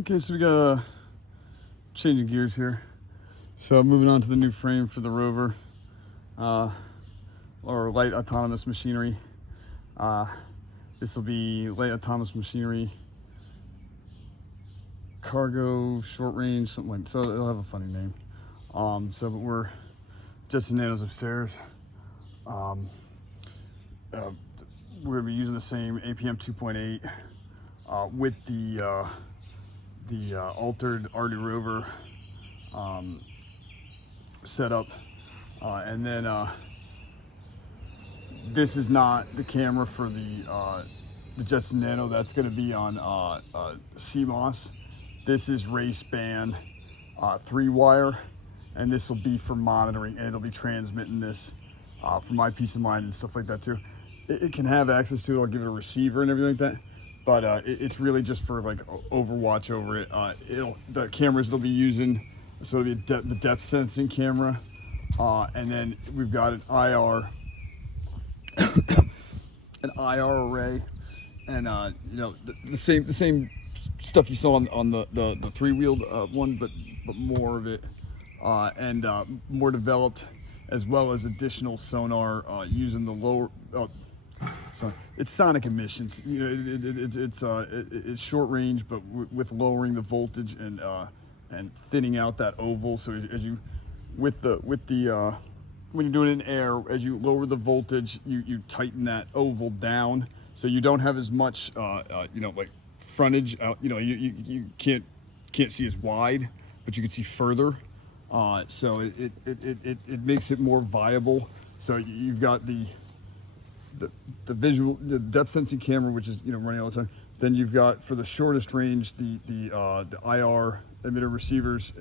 Okay, so we got changing gears here. So moving on to the new frame for the rover, or light autonomous machinery. This will be light autonomous machinery, cargo, short range, something like that. So it'll have a funny name. But we're Jets and Nanos upstairs. We're gonna be using the same APM 2.8 with the altered Ardu rover setup, and then this is not the camera for the Jetson Nano. That's going to be on CMOS. This is race band 3-wire, and this will be for monitoring, and it'll be transmitting this for my peace of mind and stuff like that too. It can have access to it. I'll give it a receiver and everything like that, but it's really just for like overwatch over it. The cameras they'll be using, so it'll be the depth sensing camera, and then we've got an IR array, and the same stuff you saw on the 3-wheeled one, but more of it, and more developed, as well as additional sonar using the lower. So it's sonic emissions. It's short range, but with lowering the voltage and thinning out that oval. So as you when you're doing it in air, as you lower the voltage, you tighten that oval down, so you don't have as much like frontage out. You can't see as wide, but you can see further. So it makes it more viable. So you've got the depth sensing camera, which is running all the time. Then you've got, for the shortest range, the IR emitter receivers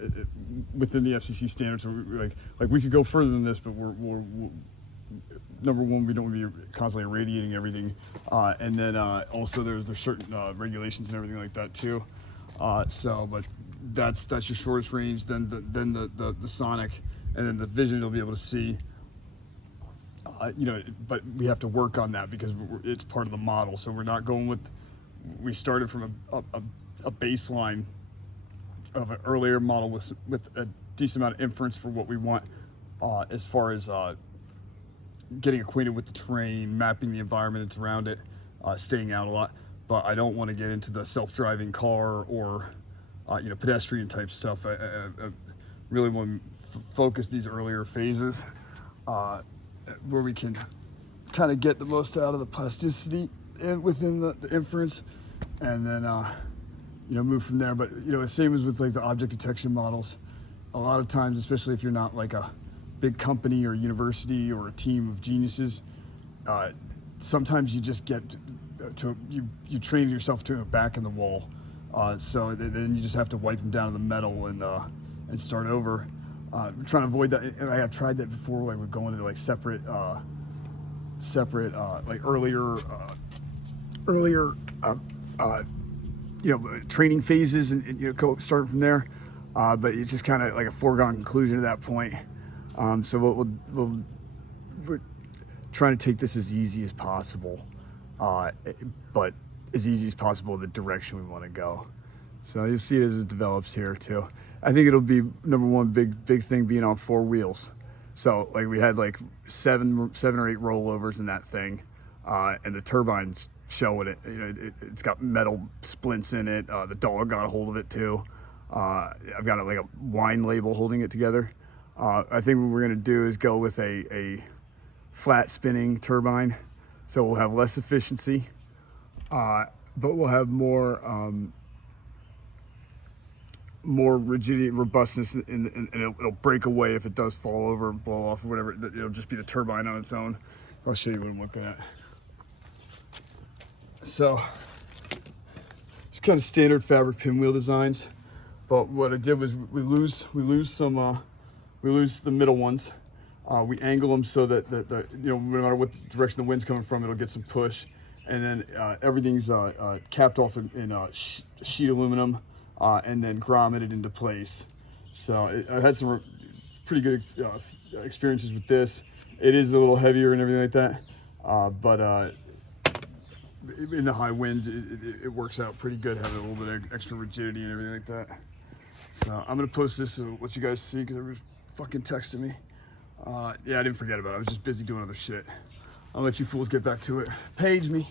within the FCC standards. So we could go further than this, but we're number one, we don't want to be constantly irradiating everything, and then also there's certain regulations and everything like that too. But that's your shortest range. Then the sonic, and then the vision you'll be able to see. But we have to work on that because it's part of the model. So we're not going with. We started from a baseline of an earlier model with a decent amount of inference for what we want, as far as getting acquainted with the terrain, mapping the environment that's around it, staying out a lot. But I don't want to get into the self-driving car or pedestrian type stuff. I really want to focus these earlier phases, where we can kind of get the most out of the plasticity within the inference, and then move from there. But same as with like the object detection models, a lot of times, especially if you're not like a big company or university or a team of geniuses, sometimes you just get you train yourself to a back in the wall, so then you just have to wipe them down to the metal and start over. We're trying to avoid that, and I have tried that before. Like we're going into like separate like earlier training phases, and start from there. But it's just kind of like a foregone conclusion at that point. So we're trying to take this as easy as possible, but as easy as possible in the direction we want to go. So you'll see it as it develops here too. I think it'll be number one big thing being on 4 wheels. So like we had like seven or 8 rollovers in that thing, and the turbine's showing it. It's got metal splints in it. The dog got a hold of it too. I've got like a wine label holding it together. I think what we're gonna do is go with a flat spinning turbine, so we'll have less efficiency, but we'll have more rigidity, robustness, and it'll break away if it does fall over, blow off, or whatever. It'll just be the turbine on its own. I'll show you what I'm looking at. So it's kind of standard fabric pinwheel designs, but what I did was we lose the middle ones. We angle them so that no matter what direction the wind's coming from, it'll get some push, and then everything's capped off in sheet aluminum, and then grommeted into place. So I had some pretty good experiences with this. It is a little heavier and everything like that, but in the high winds, it works out pretty good having a little bit of extra rigidity and everything like that. So I'm gonna post this to let you guys see because everyone's fucking texting me. Yeah, I didn't forget about it. I was just busy doing other shit. I'll let you fools get back to it. Page me.